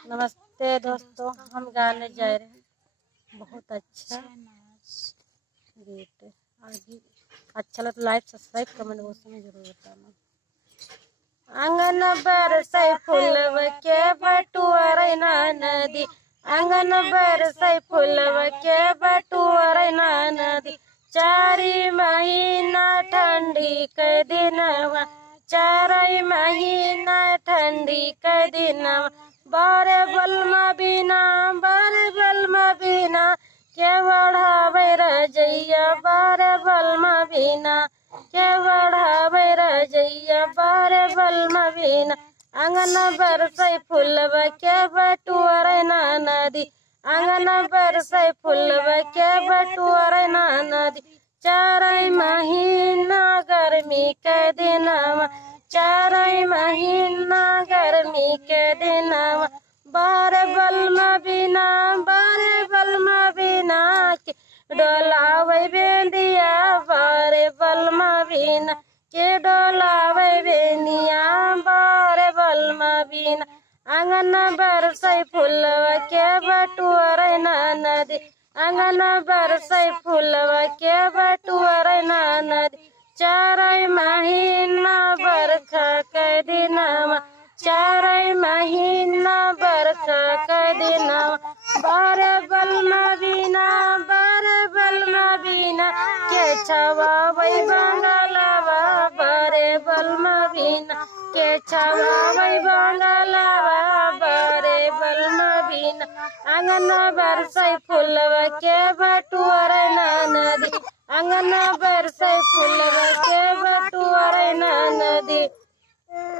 नमस्ते दोस्तों, हम गाने जा रहे हैं। बहुत अच्छा गीत है। आगे अच्छा लगे तो लाइक सब्सक्राइब कमेंट बॉक्स में जरूर बताना। आंगन बरसै फूलव के बटुअर नदी, आंगन बरसै फूलव के बटुअर नदी। चारि महीना ठंडी के दिनवा, चारि महीना ठंडी के दिनवा। बारे बलमा बिना, बारे बलमा बिना के बढ़ावे रजैया, बारे बलमा बिना के बढ़ावे रजैया, बारे बलमा बिना। आंगन बरसै फूलव के बटुअर नदी, आंगन बरसै फूलव के बटुअर नदी। चारि महीना गर्मी के दिनवा, चारि महीना गर्मी के दिनवा। बारे बलमा बिना, बारे बलमा बिना के डोलावे बेंदिया, बारे बलमा बिना के डोलावे बेनिया, बारे बलमा बिना। आंगन बरसै फूलव के बटुअर नदी, आंगन बरसै फूलव के बटुअर नदी। चारि महीना बरखा के दिनवा, चारि महीना बरखा के दिनवा। बारे बलमा बिना, बारे बलमा बिना के छवावै बंगलवा, बारे बलमा बिना के छवावै बंगलवा, बारे बलमा बिना। आंगन बरसै फूलव के बटुअर नदी, आंगन बरसै फूलव के बटुअर नदी।